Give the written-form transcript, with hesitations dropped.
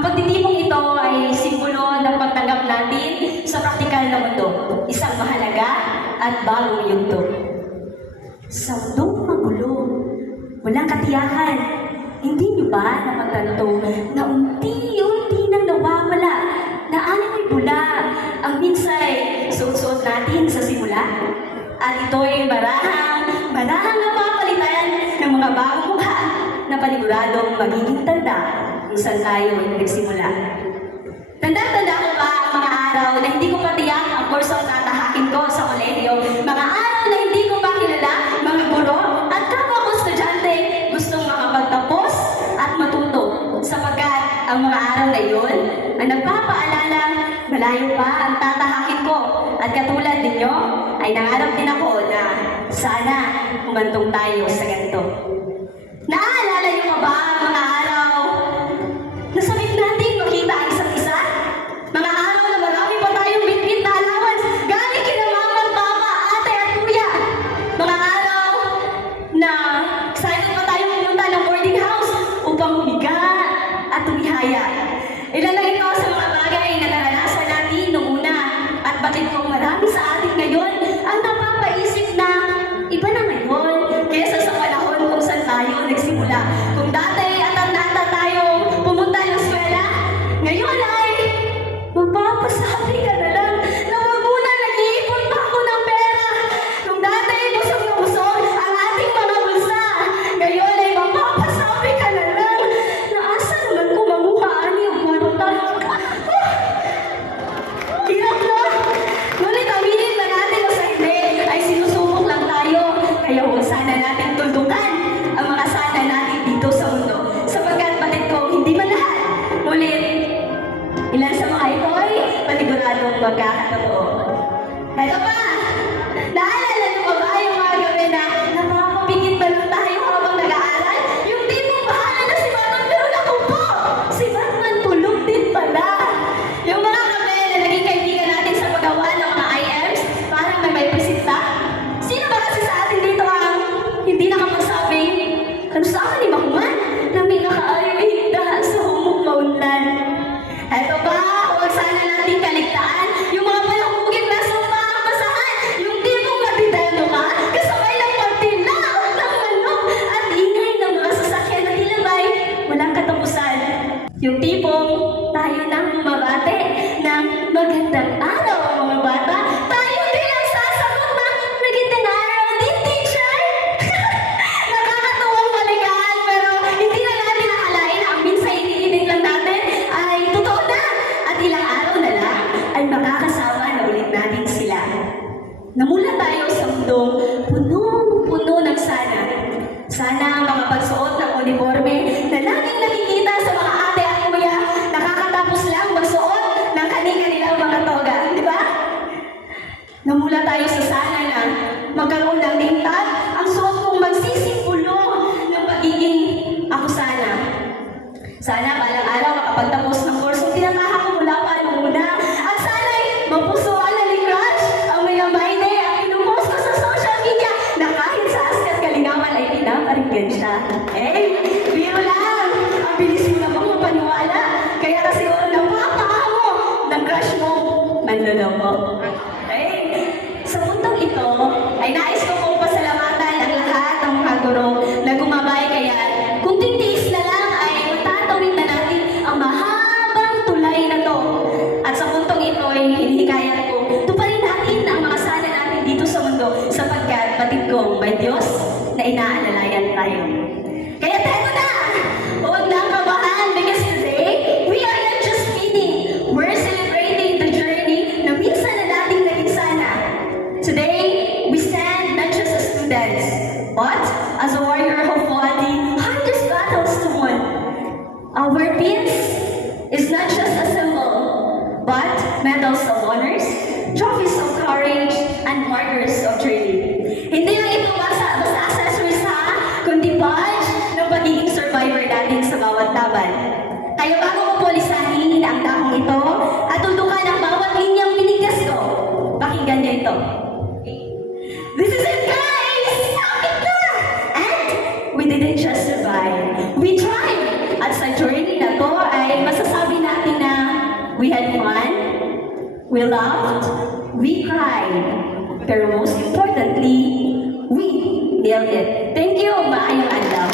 Ang pagtitipong ito ay simbolo ng pagtanggap natin sa praktikal na mundo, isang mahalaga at bagong yugto. Sa mundong magulo, walang katiyakan, hindi niyo ba napagtanto na unti-unti nang nawawala na animoy bula ang minsay suot-suot natin sa simula? At ito'y marahang napapalitan ng mga bagong mukha na paniguradong magiging tanda kung saan tayo nagsimula. Tanda-tanda ko pa ang mga araw na hindi ko patiyak ang kurso na tatahakin ko sa kolehiyo, mga araw na hindi ko pa kilala mga guro at kapwa ko estudyante gustong makapagtapos at matuto sapagkat ang mga araw na iyon ang nagpapaalala malayo pa ang tatahakin ko at katulad ninyo ay nangarap din ako na sana humantong tayo sa ganito. Naaalala niyo pa ba ang mga araw na sabik natin makita ang isa't isa? Mga araw na marami pa tayong bitbit na allowance galing kina mama, papa, ate at kuya. Mga araw na excited pa tayong pumunta ng boarding house upang humiga at tumihaya. Ilan lang ito sa mga bagay na naranasan natin noong una at bakit kung marami sa atin ngayon ang napapaisip na iba na ngayon kesa sa panahon kung saan tayo nagsimula. Kung dati at tayo pumunta ng eskwela, ngayon ay mapapasabi ka na lang na wag muna nag-iipon pa ako ng pera. Kung dati busog na busog ang ating mga bulsa, ngayon ay mapapasabi ka na lang na asa naman ko mamuhaan yung kwarta. Hirap na! Ngunit aminin ba natin o sa hindi ay sinusubok lang tayo. Kaya huwag sana natin tuldukan ang mga sana natin dito sa mundo. Sapagkat batid ko hindi man lahat. Ngunit ilan sa mga ito ay paniguradong magkakatotoo. Ito pa! Naalala niyo ba ba yung mga gabi na napapapigit pa lang tayo habang nag-aaral? Yung tipong bahala na si Batman pero naku po! Si Batman tulog din pala! Yung mga gabi na naging kaibigan natin sa paggawa ng mga IMs para may presenta? Sino ba kasi sa atin dito ang hindi nakapagsabing ano sa akin ni Makuman na may nakaayaw hindahan sa humong maunlan? Eto pa, huwag sana natin kaligtaan yung mga palakugit na sumpa ang basahan, yung tipong matitendo ka, kasabay lang pagtilaot ng manok at ingay ng mga sasakyan na nilabay, walang katapusan. Yung tipong tayo nang bumabate ng magandang araw mga bata, tayo din ang sasagot na magandang araw din, teacher! Nakakatuwang balikan, pero hindi na natin nakalain na ang minsay iniinit lang natin ay totoo na at ilang araw na lang ay makakasama na ulit natin sila. Namula tayo sa mundong punong-puno ng sana. Sana makapagsuot ng uniforme na laging nakikita sa mga ate at kuya nakakatapos lang magsuot ng kani-kanilang mga toga, di ba? Namula tayo sa sana na magkaroon ng name tag, ang suot kong magsisimbolo ng pagiging ako sana. Sana balang araw makapagtapos ng kursong tinatahan ko mula pa nung una. At sana'y mapusuan na ni Crush ang may lamay at pinupost ko sa social media na kahit sa askat kalingaman ay pinaparinggan siya. Biro lang! Ang bilis mo na bang mapaniwala? Kaya kasi napapakamo ng crush mo. Manloloko. Sa puntong ito, ay nais ko pong pasalamatan ang lahat ng mga guro na gumabay kaya kung titiis na lang ay matatawid na natin ang mahabang tulay na to. At sa puntong ito ay hinihikayat ko, tuparin natin ang mga sana natin dito sa mundo sapagkat batid ko may Diyos na inaalalayan tayo. Kaya tayo na! Huwag na ang kabahan because today, we are not just meeting. We're celebrating the journey na minsan na nating naging sana. Today, we stand not just as students, but as a warrior who fought the hardest battles to win. Our peace is not just a symbol, but medals of honors, trophies of courage, and markers of training. Hindi lang ito basta accessories ha, kundi badge ng pagiging survivor natin sa bawat laban. Kaya bago ko polisahin ang dahong ito at tutukan ang bawat linyang pinigas ko, pakinggan niyo ito. This is it, guys! Sakit na! And we didn't just survive. We tried! At sa journey na to ay masasabi We laughed, we cried, pero most importantly, we nailed it. Thank you, maayong adlaw.